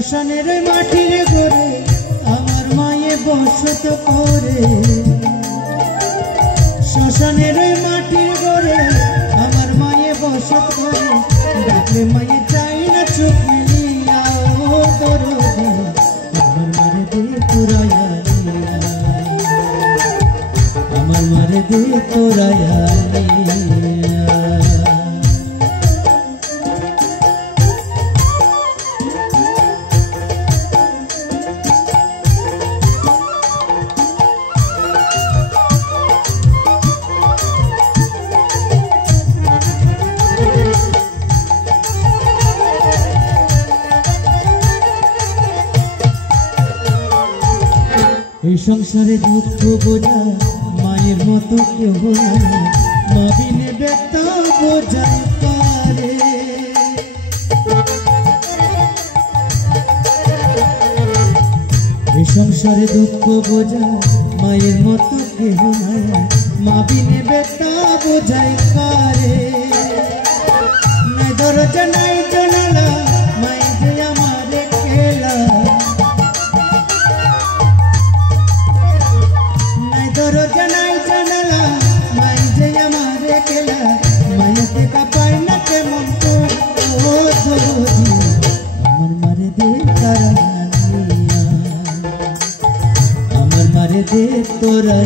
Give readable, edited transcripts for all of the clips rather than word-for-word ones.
শ্মশানের মাটির ঘরে আমার মায়ে বসত করে, শ্মশানের মাটির ঘরে আমার মায়ে বসত করে, ডাকলে মায়ে চাই না চোখ মিলিয়া ও দরদি আমার মারে দে তোরায়া, আমার মারে দে তোরায়া। এই সংসারে দুঃখ বোঝা মায়ের মতো কেউ নাই, মা বিনে ব্যথা বোঝাই পারে। এই সংসারে দুঃখ বোঝা মায়ের মতো কেউ নাই, মা বিনে ব্যথা বোঝাই পারে। নাই দরজা নাই জানালা মাই যে আমারে খেলা, দরজা নাই জানালা মাই যে আমারে খেলা, মায়ে দেখা পায় না কেমন তো ও দরদি আমার মারে দে তারা, আমার মারে দে তোরা।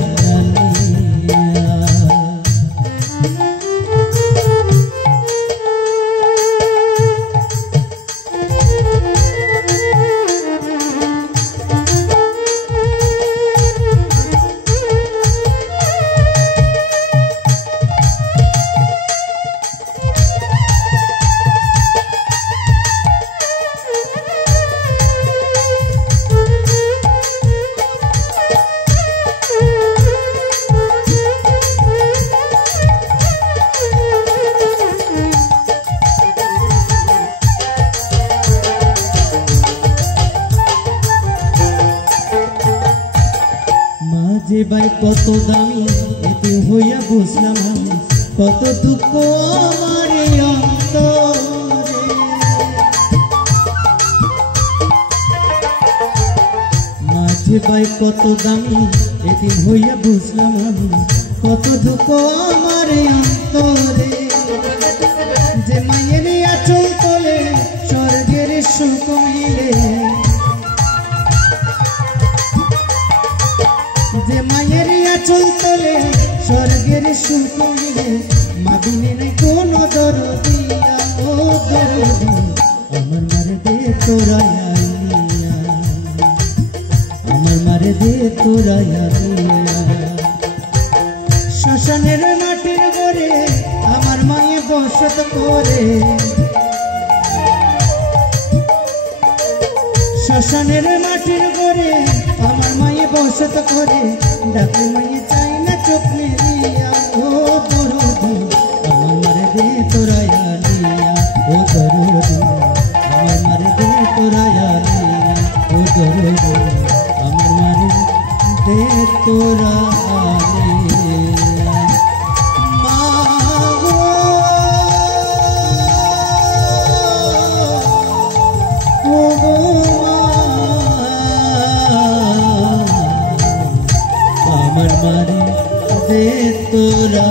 যে ভাই কত দামি এতে হইয়া বুঝলাম আমি, কত দুঃখ আমার এই অন্তরে। মাঝে ভাই কত দামি এতে হইয়া বুঝলাম আমি, কত দুঃখ আমার এই অন্তরে। যে মায়ের আঁচল তলে স্বর্গের সুখ মিলে, যে মায়ের আঁচল তলে স্বর্গের সুখ মিলে, মা বিনে নাই কোনো দরদিয়া ও দরদি আমার মারে দে তোরায়া, আমার মারে দে তোরায়া। শ্মশানের মাটির ঘরে আমার মায়ে বসত করে, শ্মশানের মাটির ঘরে আমার মায়ে বসত করে, ডাকে মায়ে চাই না চোখ মেলিয়া ও দরদি আমার মারে দে তোরায়া, ও দরদি আমার মারে দে তোরায়া, ও দরদি আমার মারে দে তোরায়া। আমার মারে দে তোরা।